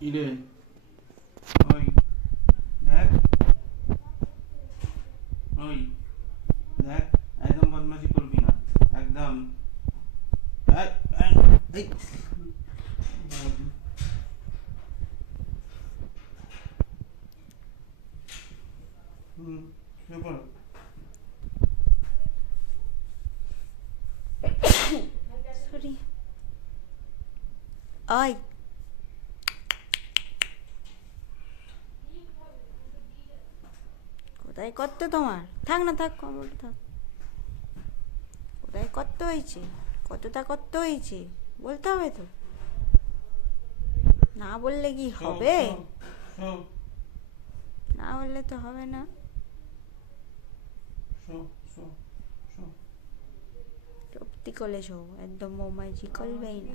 ইরে ওই দেখ, ওই দেখ, একদম বদমাশি করবি না, একদম। এই, এই, এই। হুম, শুয়ে পড়ো। সরি। ওই কোথায় করতে তোমার? থাক না, থাক, কমরটা থাক। কোথায় করতে হয়েছে? কতটা করতে হয়েছে বলতে হবে তো, না বললে কি শো, হবে? শো, শো, না বললে তো হবে না। Show, show, show. সত্যি কলে শো, একদম মোমাইজি করবেই না।